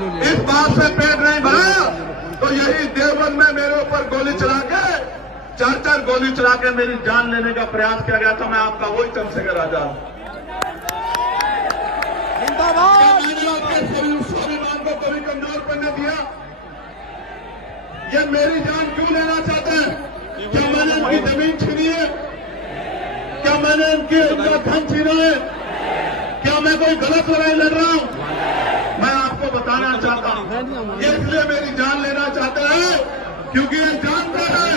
इस बात से पेट नहीं भरा तो यही देवबंद में मेरे ऊपर गोली चला के 4 गोली चला के मेरी जान लेने का प्रयास किया गया था। मैं आपका वही चंद्रशेखर आजाद। स्वाभिमान को कभी कमजोर करने दिया? ये मेरी जान क्यों लेना चाहते हैं? क्या मैंने इनकी जमीन छीनी है? क्या मैंने इनका धन छीना है? क्या मैं कोई गलत लड़ाई लड़ रहा हूं? मैं आपको बताना चाहता हूं, ये इसलिए मेरी जान लेना चाहते हैं क्योंकि ये जानते हैं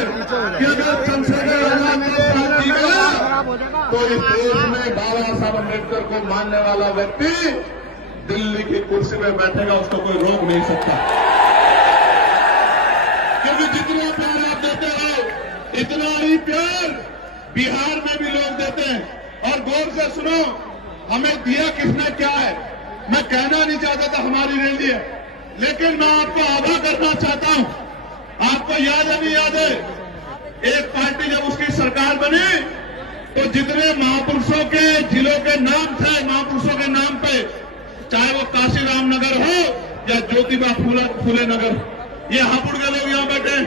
कि अगर चंद्रशेखर आजाद मेरे साथ जीवेगा तो इस देश में बाबा साहब अम्बेडकर को मानने वाला व्यक्ति दिल्ली की कुर्सी में बैठेगा, उसको कोई रोक नहीं सकता। क्योंकि जितना प्यार आप देते हो इतना ही प्यार बिहार में भी लोग देते हैं। और गौर से सुनो, हमें दिया किसने क्या है मैं कहना नहीं चाहता था, हमारी रैली है, लेकिन मैं आपको आगाह करना चाहता हूं। आपको याद है नहीं याद है, एक पार्टी जब उसकी सरकार बनी तो जितने महापुरुषों के जिलों के नाम थे, महापुरुषों के नाम पे, चाहे वो काशीराम नगर हो या ज्योतिबा फूले नगर, ये हापुड़ के लोग यहां बैठे,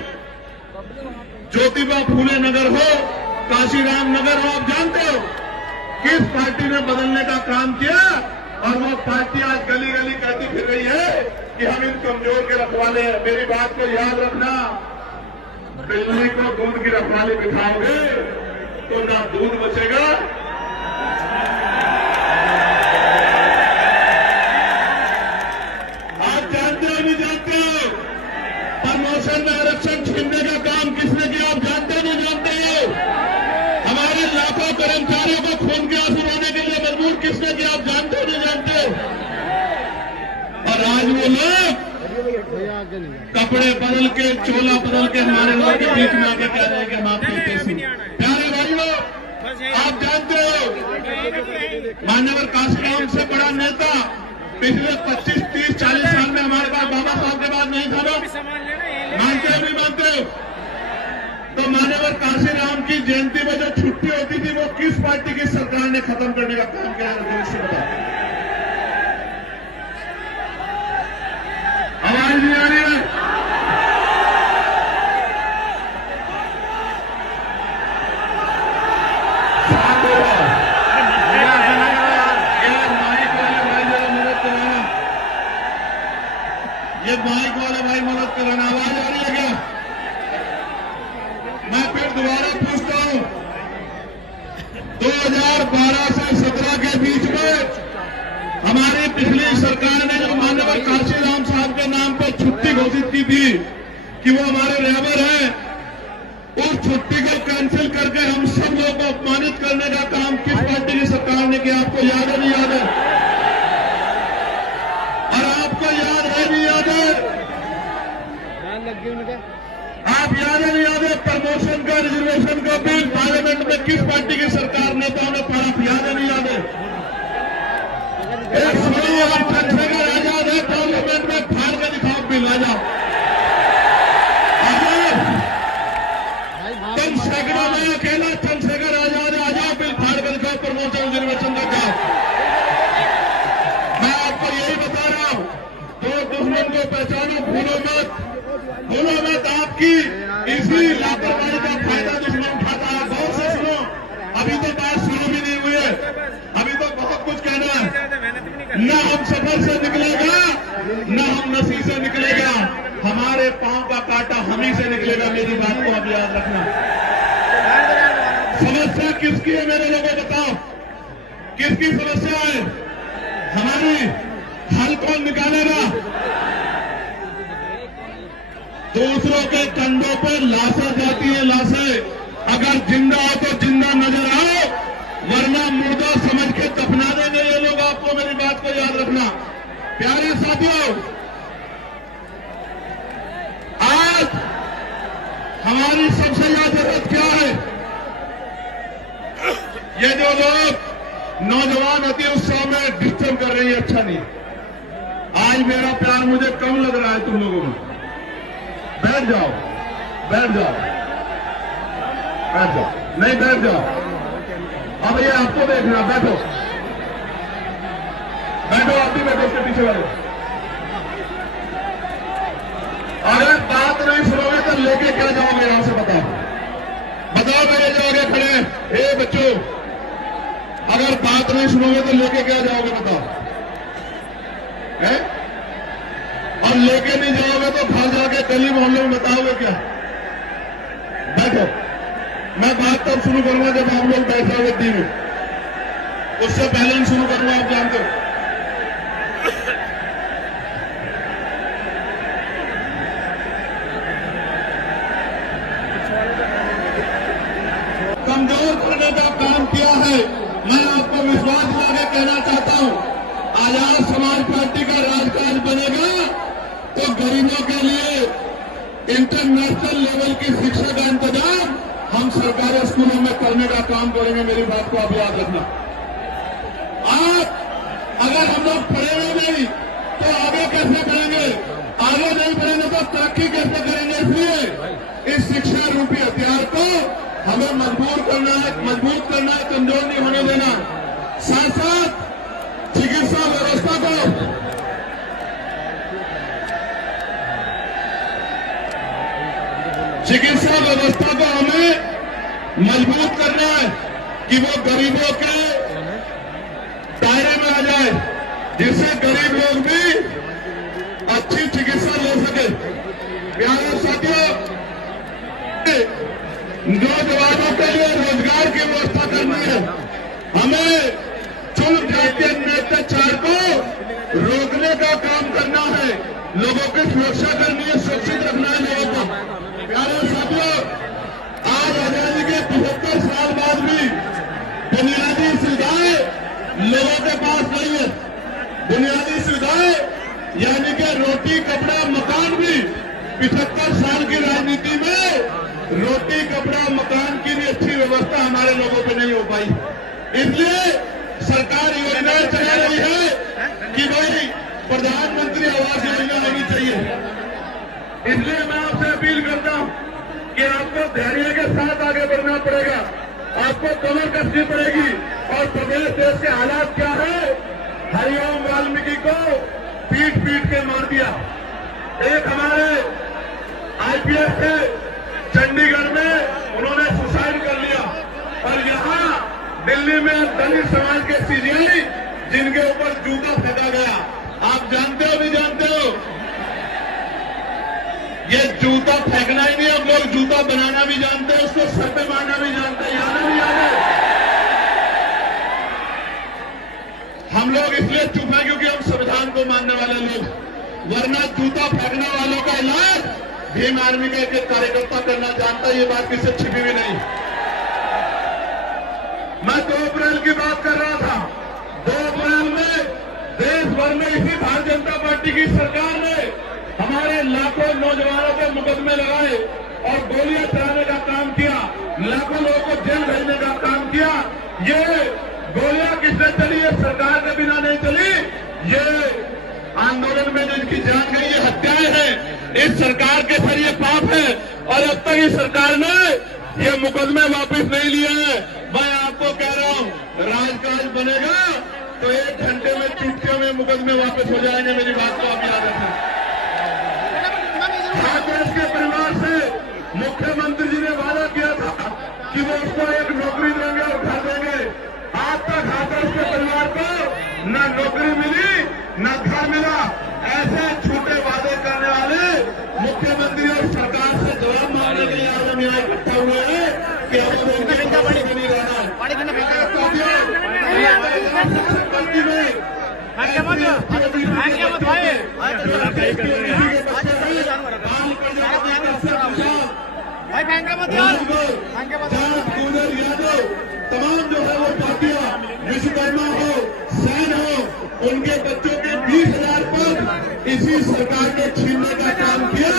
ज्योतिबा फूले नगर हो, काशीराम नगर हो, आप जानते हो किस पार्टी ने बदलने का काम किया? और वो पार्टी आज गली गली कहती फिर रही है कि हम इन कमजोर के रखवाले हैं। मेरी बात को याद रखना, बिल्ली को दूध की रखवाली बिठाओगे तो ना दूध बचेगा में आरक्षण छीनने का काम किसने किया? आप जानते नहीं जानते हो? हमारे लाखों कर्मचारियों को खून के आंसू रोने के लिए मजबूर किसने किया? आप जानते नहीं जानते हो? और आज वो लोग कपड़े बदल के, चोला बदल के हमारे लोगों के बीच में आके कह रहे हैं कि हम आपके पेशी। प्यारे भाइयों, आप जानते हो मान्यवर काशीराम से बड़ा नेता पिछले 25, 30, 40 साल में हमारे पास बाबा साहब के बाद नहीं था। मानते हो नहीं मानते हो? तो मान्यवर काशीराम की जयंती में जो छुट्टी होती थी वो किस पार्टी की सरकार ने खत्म करने का काम किया है? से बताओ। आवाज नहीं आ रही है? ये माइक वाले भाई मदद कराना। आवाज आ रही है क्या? मैं फिर दोबारा पूछता हूं, 2012 से 17 के बीच में हमारी पिछली सरकार ने जो माननीय काशीराम साहब के नाम पर छुट्टी घोषित की थी कि वो हमारे रहबर हैं, उस छुट्टी को कैंसिल करके हम सब लोगों को अपमानित करने का काम किस पार्टी की सरकार ने किया? आपको याद है नहीं याद है? आप याद है नहीं याद है? प्रमोशन का, रिजर्वेशन का बिल पार्लियामेंट में किस पार्टी की सरकार नेताओं ने पास? याद है नहीं याद है? चंद्रशेखर आजाद है पार्लियामेंट में, फाड़ के दिखाओ बिल। आ जाओ, चंद्रशेखर में अकेला चंद्रशेखर आजाद है, आ जाओ बिल फाड़ के दिखाओ, प्रमोशन रिजर्वेशन का क्या? मैं आपको यही बता रहा हूं, तो दुश्मन को पहचानो, भूलो मत। बोलो मत, आपकी इसी लापरवाही का फायदा दुश्मन उठाता है। गौर से सुनो, अभी तो बात शुरू भी नहीं हुई है, अभी तो बहुत कुछ कहना है। न हम सफर से निकलेगा, न हम नसी से निकलेगा, हमारे पांव का कांटा हम ही से निकलेगा। मेरी बात को अब याद रखना। समस्या किसकी है मेरे लोगों, बताओ किसकी समस्या है? हमारी। हल कौन निकालेगा? दूसरों के कंधों पर लाशें जाती है, लाशें। अगर जिंदा हो तो जिंदा नजर आओ, वरना मुर्दा समझ के दफना देंगे ये लोग। आपको मेरी बात को याद रखना। प्यारे साथियों, आज हमारी सबसे ज्यादा जरूरत क्या है? ये जो लोग नौजवान अति उत्साह में डिस्टर्ब कर रही है, अच्छा नहीं। आज मेरा प्यार मुझे कम लग रहा है तुम लोगों में। बैठ जाओ, बैठ जाओ, बैठ जाओ, नहीं बैठ जाओ। अब ये आपको देखना, बैठो, बैठो, आप भी बैठो, उसके पीछे वाले लेके क्या जाओगे यहां से? बताओ बताओ, मेरे जो आगे खड़े हैं, ए बच्चों, अगर बात नहीं सुनोगे तो लेके क्या जाओगे? बताओ है? और लेके नहीं जाओगे तो घर जाके गली मोहल्ले में बताओगे क्या? बैठो, मैं बात तब शुरू करूंगा जब आप लोग बैठे हुए दिन में, उससे पहले नहीं शुरू करूंगा, आप जानते हो। कमजोर करने का काम किया है। मैं आपको विश्वास दिला के कहना चाहता हूं, आजाद समाज पार्टी का राजकाज बनेगा तो गरीबों के लिए इंटरनेशनल लेवल की शिक्षा का इंतजाम हम सरकारी स्कूलों में करने का काम करेंगे। मेरी बात को आप याद रखना। आप अगर हम लोग पढ़ेंगे नहीं तो आगे कैसे बढ़ेंगे? आगे नहीं बढ़ेंगे तो तरक्की कैसे करेंगे? इसलिए इस शिक्षा रूपी हथियार को हमें मजबूत करना है, कमजोर नहीं होने देना। साथ साथ चिकित्सा व्यवस्था को हमें मजबूत करना है कि वो गरीबों के दायरे में आ जाए, जिससे गरीब लोग भी अच्छी चिकित्सा ले सके। प्यारे साथियों, नौजवानों के लिए रोजगार की व्यवस्था करनी है। हमें चुन जाति अत्याचार को रोकने का काम करना है, लोगों की सुरक्षा करनी है, सुरक्षित रखना है लोगों को। प्यारे साथियों, आज आजादी के 75 साल बाद भी बुनियादी सुविधाएं लोगों के पास नहीं है। बुनियादी सुविधाएं यानी कि रोटी, कपड़ा, मकान भी 75 साल की राजनीति में रोटी, कपड़ा, मकान की भी अच्छी व्यवस्था हमारे लोगों पे नहीं हो पाई। इसलिए सरकार योजनाएं चला रही है कि भाई प्रधानमंत्री आवास योजना होनी चाहिए। इसलिए मैं आपसे अपील करता हूं कि आपको धैर्य के साथ आगे बढ़ना पड़ेगा, आपको कमर कसनी पड़ेगी। और प्रदेश देश के हालात क्या है? हरिओम वाल्मीकि को पीट पीट के मार दिया। एक हमारे आईपीएस थे चंडीगढ़ में, उन्होंने सुसाइड कर लिया। और यहां दिल्ली में दलित समाज के सीजीआई जिनके ऊपर जूता फेंका गया, आप जानते हो नहीं जानते हो? ये जूता फेंकना ही नहीं, हम लोग जूता बनाना भी जानते हैं, उसको सर पे मारना भी जानते हैं। याद नहीं याद? हम लोग इसलिए चुप हैं क्योंकि हम संविधान को मानने वाले लोग, वरना जूता फेंकने वालों का इलाज भीम आर्मी का एक कार्यकर्ता करना जानता है। ये बात किसी छिपी भी नहीं। मैं 2 अप्रैल की बात कर रहा था। 2 अप्रैल में देश भर में इसी भारतीय जनता पार्टी की सरकार ने हमारे लाखों नौजवानों के मुकदमे लगाए और गोलियां चलाने का काम किया, लाखों लोगों को जेल भेजने का काम किया। ये गोलियां किसने चली? ये सरकार के बिना नहीं चली। ये आंदोलन में जिनकी जान गई, ये हत्याएं हैं। इस सरकार के सर ये पाप है और अब तक इस सरकार ने ये मुकदमे वापस नहीं लिए हैं। मैं आपको कह रहा हूं, राजकाज बनेगा तो 1 घंटे में चुटकियों में मुकदमे वापस हो जाएंगे। मेरी बात को आप याद रखें। कांग्रेस के परिवार से मुख्यमंत्री जी ने वादा किया था कि वो उसको एक नौकरी देंगे और घर देंगे। आज तक कांग्रेस के परिवार को न नौकरी मिली न घर मिला। ऐसे झूठे वादे करने वाले मुख्यमंत्री और सरकार से जवाब मांगने के लिए आज हम यहाँ इकट्ठा हुए हैं कि अब नहीं रहना है। तमाम जो है वो पार्टियां, विश्वकर्मा हो, सैन हो, उनके बच्चों के 20,000 पद इसी सरकार ने छीनने का काम किया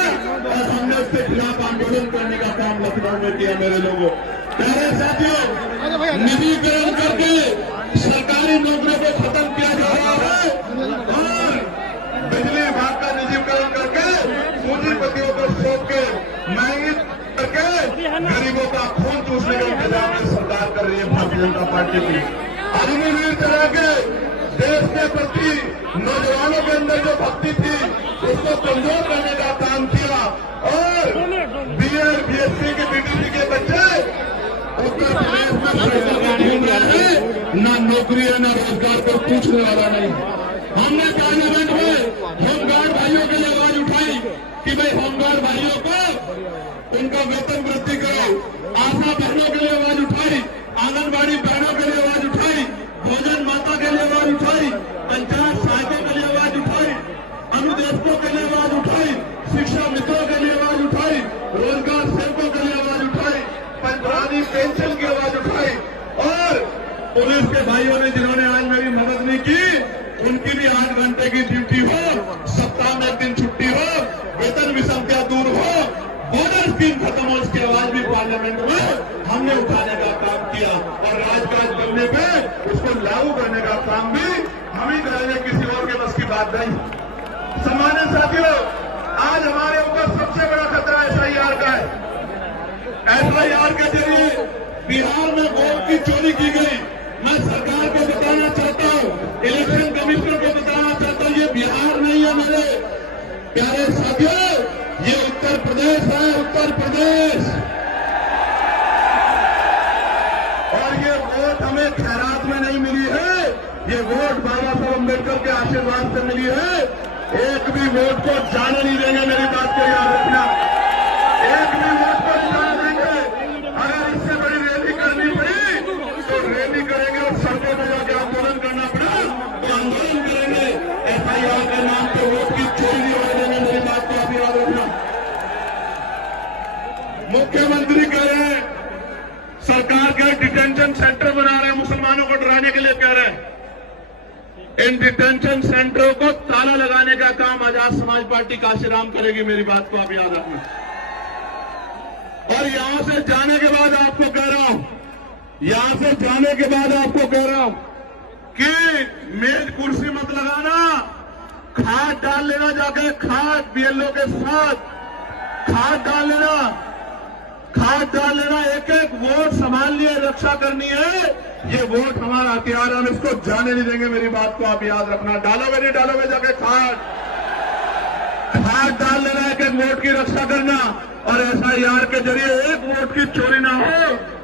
और हमने उसके खिलाफ आंदोलन करने का काम लखनऊ में किया। मेरे लोगों, प्यारे साथियों, निजीकरण करके सरकारी नौकरियों को खत्म किया जा रहा है और बिजली विभाग का निजीकरण करके पूंजीपतियों को सौंप के महंगी करके गरीबों का खून चूसने का इंतजाम सरकार कर रही है भारतीय जनता पार्टी की। अग्निवीर चला के देश के प्रति नौजवानों के अंदर जो भक्ति थी उसको कमजोर करने का काम किया और पूछने वाला नहीं। हमने पार्लियामेंट में होमगार्ड भाइयों के लिए आवाज उठाई कि भाई होमगार्ड भाइयों को उनका वेतन वृद्धि करो। आशा बहनों के लिए आवाज उठाई, आंगनबाड़ी बहनों के लिए आवाज उठाई, भोजन माता के लिए आवाज उठाई, पंचायत सहायकों के लिए आवाज उठाई, अनुदेशकों के लिए आवाज उठाई, शिक्षा मित्रों के लिए आवाज उठाई, रोजगार सेवकों के लिए आवाज उठाई, पंचवानी पेंशन की आवाज उठाई और पुलिस के भाइयों ने जिन्होंने आज मेरी मदद नहीं की उनकी भी 8 घंटे की ड्यूटी हो, सप्ताह में 1 दिन छुट्टी हो, वेतन विषमता दूर हो, बॉर्डर स्कीम खत्म हो, इसकी आवाज भी पार्लियामेंट में हमने उठाने का काम किया और राजकाज करने पे उसको लागू करने का काम भी हम ही करेंगे, किसी और के बस की बात नहीं। सम्मानित साथियों, आज हमारे ऊपर सबसे बड़ा खतरा एसआईआर का है। एसआईआर के जरिए बिहार में वोट की चोरी की गई। मैं सरकार को बताना चाहता हूं, इलेक्शन कमिश्नर को बताना चाहता हूं, ये बिहार नहीं है मेरे प्यारे साथियों, ये उत्तर प्रदेश है, उत्तर प्रदेश। और ये वोट हमें खैरात में नहीं मिली है, ये वोट बाबा साहब अम्बेडकर के आशीर्वाद से मिली है। एक भी वोट को जाने नहीं देंगे, मेरी बात को याद रखना। एक भी वोट को जाने देंगे। अगर इससे बड़ी रैली करनी पड़ी तो रैली करेंगे और सड़कों पर जाकर आंदोलन करना पड़ा तो आंदोलन करेंगे। एफआईआर के नाम पर वोट की चोरी नहीं होने देंगे, मेरी बात को आप याद रखना। मुख्यमंत्री कह रहे हैं सरकार के डिटेंशन सेंटर बना रहे हैं, मुसलमानों को डराने के लिए कह रहे हैं। इन डिटेंशन सेंटरों को ताला लगाने का काम आजाद समाज पार्टी काशीराम करेगी, मेरी बात को आप याद रखना। और यहां से जाने के बाद आपको कह रहा हूं, यहां से जाने के बाद आपको कह रहा हूं कि मेज कुर्सी मत लगाना, खाद डाल लेना, जाके खाद बीएलओ के साथ खाद डाल लेना, खाद डाल लेना। एक एक वोट संभाल लिए, रक्षा करनी है। ये वोट हमारा हथियार है, हम इसको जाने नहीं देंगे, मेरी बात को आप याद रखना। डालोगे नहीं डालोगे, जाके खाद डाल लेना, एक एक वोट की रक्षा करना और एसआईआर के जरिए एक वोट की चोरी ना हो।